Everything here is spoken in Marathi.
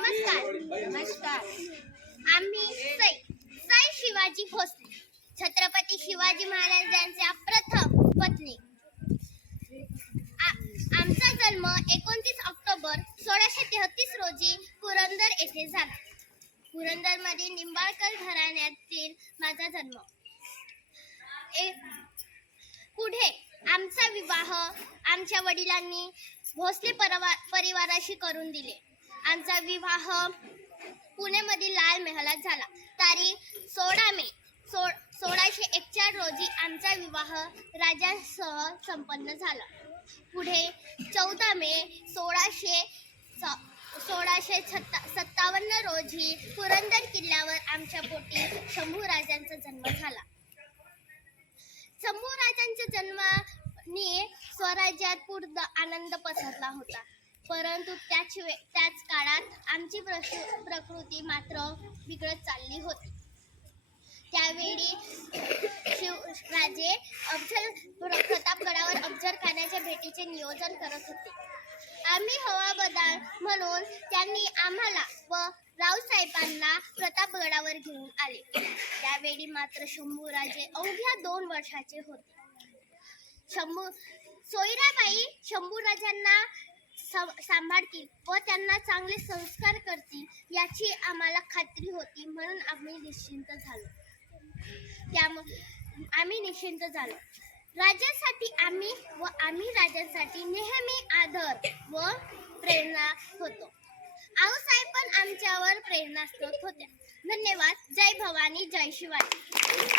नमस्कार. नमस्कार. आम्ही सई सई शिवाजी भोसले छत्रपती शिवाजी महाराजांच्या प्रथम पत्नी. आमचा जन्म एकोणतीस ऑक्टोबर सोळाशे तेहतीस रोजी पुरंदर येथे झाला. पुरंदरमध्ये निंबाळकर घराण्यातील माझा जन्म. पुढे आमचा विवाह आमच्या वडिलांनी भोसले परवा परिवाराशी करून दिले. आमचा विवाह पुण्यामधील लाल महालात झाला. तारीख सोळा मे सो सोळाशे एकचार रोजी आमचा विवाह राजासह संपन्न झाला. पुढे चौदा मे सोळाशे स- सोळाशे छत्ता सत्तावन्न रोजी पुरंदर किल्ल्यावर आमच्या पोटी शंभूराजांचा जन्म झाला. शंभूराजांच्या जन्माने स्वराज्यात पूर्ण आनंद पसरला होता. परंतु त्याच वे त्याच काळात आमची प्रशु- प्रकृती मात्र बिघडत चालली होती. त्यावेळी शिवराजे अफजल प्रतापगडावर अफजल खानाच्या भेटीचे नियोजन करत होते. आम्ही हवा बदल म्हणून त्यांनी आम्हाला व रावसाहेबांना प्रतापगडावर घेऊन आले. त्यावेळी मात्र शंभूराजे अवघ्या दोन वर्षाचे होते. शंभू सोयराबाई शंभूराजांना सांभाळतील व त्यांना चांगले संस्कार करतील याची आम्हाला खात्री होती म्हणून आम्ही निश्चिंत झालो. त्यामुळे आम्ही निश्चिंत झालो. राजासाठी आम्ही व आम्ही राजांसाठी नेहमी आदर व प्रेरणा होतो. आऊसाहेब पण आमच्यावर प्रेरणास्त्रोत होत्या. धन्यवाद. जय भवानी. जय शिवाजी